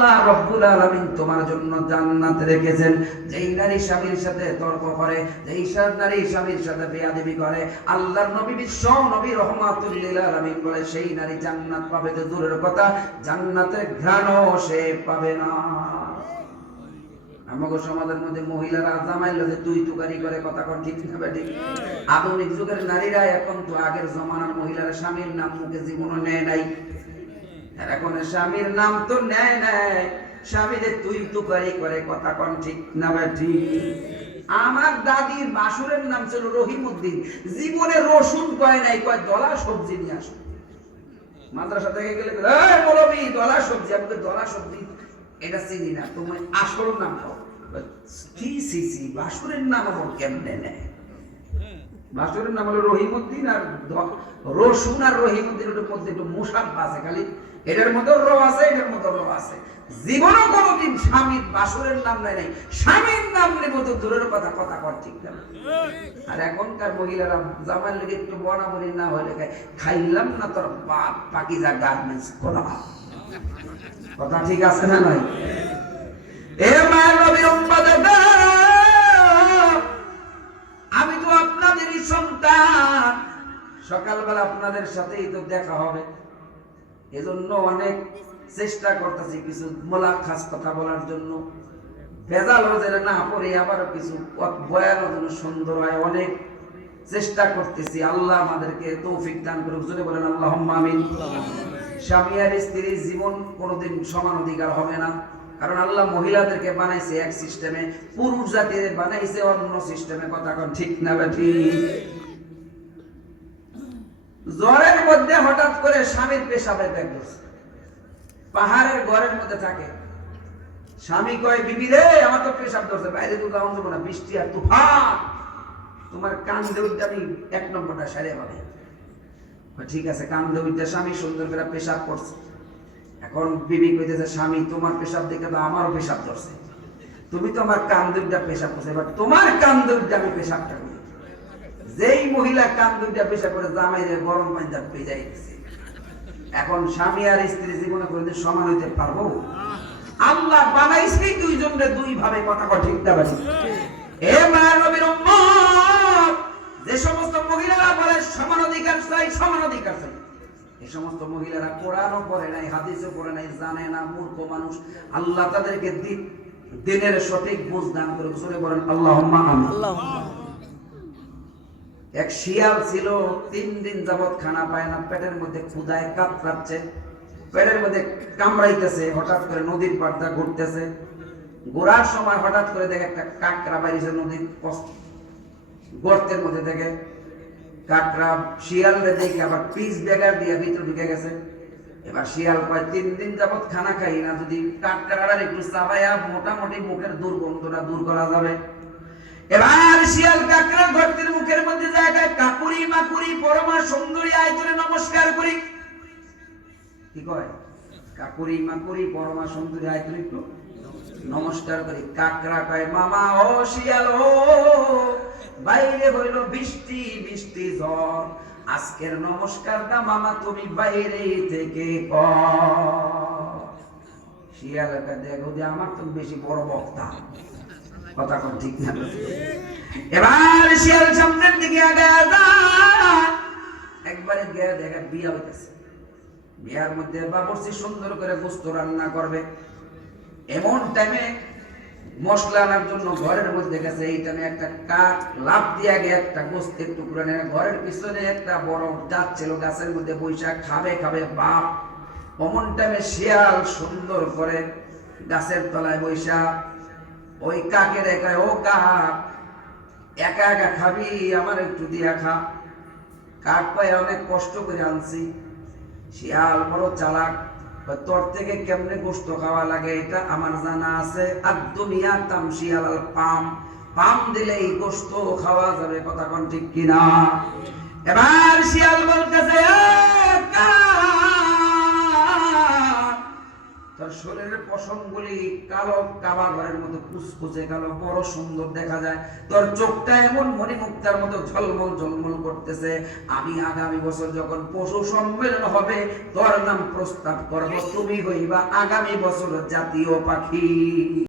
আল্লাহ রাব্বুল আলামিন তোমার জন্য জান্নাত রেখেছেন। যেই নারী স্বামীর সাথে তর্ক করে, যেই নারী স্বামীর সাথে বেয়াদবি করে, আল্লাহর নবী বিশ্ব নবী রাহমাতুল লিল আলামিন বলে সেই নারী জান্নাত পাবে তো দূরের কথা, জান্নাতের ঘ্রাণও সে পাবে না। আমাদের সমাজের মধ্যে মহিলারা জামাইল লোকে তুই তুকারি করে, কথা কোন ঠিক না বেঠিক? আধুনিক যুগের নারীরা এখন তো আগের জমানার মহিলারা স্বামীর নাম মুখে জীবনও নেয় নাই। এখন স্বামীর নাম তো নেয় নাই, স্বামীদের তুই তুকারি করে, কথা কোন ঠিক না বেঠিক? আমার দাদির বাসুরের নাম ছিল রহিমউদ্দিন, জীবনে রসুন কয় নাই, কয় দলা সবজি নিয়ে আসো। মাদ্রাসা থেকে গেলে এই মৌলবি দলা সবজি, আমাকে দলা সবজি এটা চিনি না, তোমার আসল নাম কও। কি সিসি বাসুরের নাম আমার কেমনে নেয়? বাসুরের নাম হলো রহিমউদ্দিন, আর রসুন আর রহিমউদ্দিনের মধ্যে একটু মুসাফা আছে, খালি এটার মধ্যে র আছে, এটার মধ্যে র আছে। জীবনও কোনোদিন স্বামীর বাসুরের নাম নেয় নাই, স্বামীর নাম নেব তো দূরের কথা, কথা কর ঠিক না। আর এখনকার মহিলারা জামার লেগে একটু বনাবনি না হলে খাইলাম না তোর বাপ পাকিজা গার্মেন্টস করা, কথা ঠিক আছে না নয়? এ মায়ের নবীর উম্মতেরা, আমি তো আপনাদেরই সন্তান, সকালবেলা আপনাদের সাথেই তো দেখা হবে, এজন্য অনেক চেষ্টা করতেছি কিছু মোলাখাস কথা বলার জন্য, ভেজাল যেন না পড়ে, আবার কিছু বয়ানের জন্য সুন্দর হয়, অনেক চেষ্টা করতেছি। আল্লাহ আমাদেরকে তৌফিক দান করুক, জোরে বলেন আল্লাহুম্মা আমিন। স্বামী আর স্ত্রীর জীবন কোনোদিন সমান অধিকার হবে না, কারণ আল্লাহ মহিলাদেরকে বানাইছে এক সিস্টেমে, পুরুষ জাতির বানাইছে অন্য সিস্টেমে, কথা কোন ঠিক না বেঠিক? জ্বরের মধ্যে হঠাৎ করে স্বামীর পেশাবের ব্যাগ ধরছে, পাহাড়ের ঘরের মধ্যে থাকে, স্বামী কয় বিবি রে আমার তো পেশাব ধরছে, বাইরে তো যাওয়া যাবে না, বৃষ্টি আর তুফান, তোমার কান্দে উঠতে আমি এক নম্বরটা সারিয়ে পাবে। ঠিক আছে, কান্দে উঠতে স্বামী সুন্দর করে পেশাব করছে। এখন বিবি কইতেছে স্বামী তোমার পেশাব দেখে তো আমারও পেশাব ধরছে, তুমি তো আমার কান্দে উঠতে পেশাব করছে, এবার তোমার কান্দে উঠতে আমি পেশাবটা করি। যেই মহিলা কান্দে উঠতে পেশাব করে জামাইরে গরম পানি দিয়ে ভিজাই দিছে। এখন স্বামী আর স্ত্রী জীবনে কোনদিন সমান হইতে পারবো? আল্লাহ বানাইছে দুইজনকে দুই ভাবে, কথা কয় ঠিক না বেঠিক? এ মায়ের নবীর উম্মত, যে সমস্ত মহিলারা বলে সমান অধিকার চাই, সমান অধিকার চাই, এই সমস্ত মহিলারা কোরআনও পড়ে নাই, হাদিসও পড়ে নাই, জানে না, মূর্খ মানুষ। আল্লাহ তাদেরকে দিনের সঠিক বুঝ দান করুক, জোরে বলেন আল্লাহুম্মা আমিন। এক শিয়াল ছিল, 3 দিন যাবত খানা পায় না, পেটের মধ্যে ক্ষুধায় কাতরাচ্ছে, পেটের মধ্যে কামড়াইতেছে। হঠাৎ করে নদীর পাড়টা ঘুরতেছে, ঘোরার সময় হঠাৎ করে দেখে একটা কাকড়া বাইরেছে নদীর গর্তের মধ্যে থেকে। কাকড়া শিয়ালরে দেখে আবার পিস বেগার দিয়ে ভিতরে ঢুকে গেছে। এবার শিয়াল কয় 3 দিন যাবত খানা খাই না, যদি কাকড়ার একটু চাবাইয়া মোটামুটি মুখের দুর্গন্ধটা দূর করা যাবে। এবার শিয়াল কাকড়া গর্তের মুখের মধ্যে জায়গায় কাকুরি মাকুরি পরমা সুন্দরী আয়তনে নমস্কার করি, কি কয়? কাকুরি মাকুরি পরমা সুন্দরী আয়তনে একটু নমস্কার করি। কাকড়া কয় মামা ও শিয়াল ও, বাইরে হইল বৃষ্টি বৃষ্টি ঝড়, আজকের নমস্কারটা মামা তুমি বাইরে থেকে কর। শিয়াল দেখো যে আমার তো বেশি বড় বক্তা, কথা কোন ঠিক না? এবার শিয়াল সামনের দিকে আগায় যায়, একবারে গিয়ে দেখে বিয়া হইতেছে। বিয়ার মধ্যে বাবুর্চি সুন্দর করে গোশত রান্না করবে, এমন টাইমে মশলা আনার জন্য ঘরের মধ্যে গেছে। এই টাইমে একটা কাক লাফ দিয়া গিয়ে একটা গোশতের টুকরো নিয়ে ঘরের পিছনে একটা বড় গাছ ছিল, গাছের মধ্যে বৈশাখ খাবে খাবে বাপ। অমন টাইমে শিয়াল সুন্দর করে গাছের তলায় বৈশা ওই কাকের একায়, ও কাক একা একা খাবি, আমার একটু দিয়া খা। কাক পায়ে অনেক কষ্ট করে আনছি। শিয়াল বড় চালাক, তোর থেকে কেমনে গোশত খাওয়া লাগে এটা আমার জানা আছে। আর দুনিয়া তামশি আলাল পাম, পাম দিলে এই গোশত খাওয়া যাবে, কথা কোন ঠিক কিনা? এবার শিয়াল বলতেছে তোর শরীরের পশমগুলি কালো কাবা ঘরের মতো কুচকুচে কালো, বড় সুন্দর দেখা যায়। তোর চোখটা এমন মণিমুক্তার মতো ঝলমল ঝলমল করতেছে। আমি আগামী বছর যখন পশু সম্মেলন হবে, তোর নাম প্রস্তাব করব, তুমি হইবা আগামী বছর জাতীয় পাখি।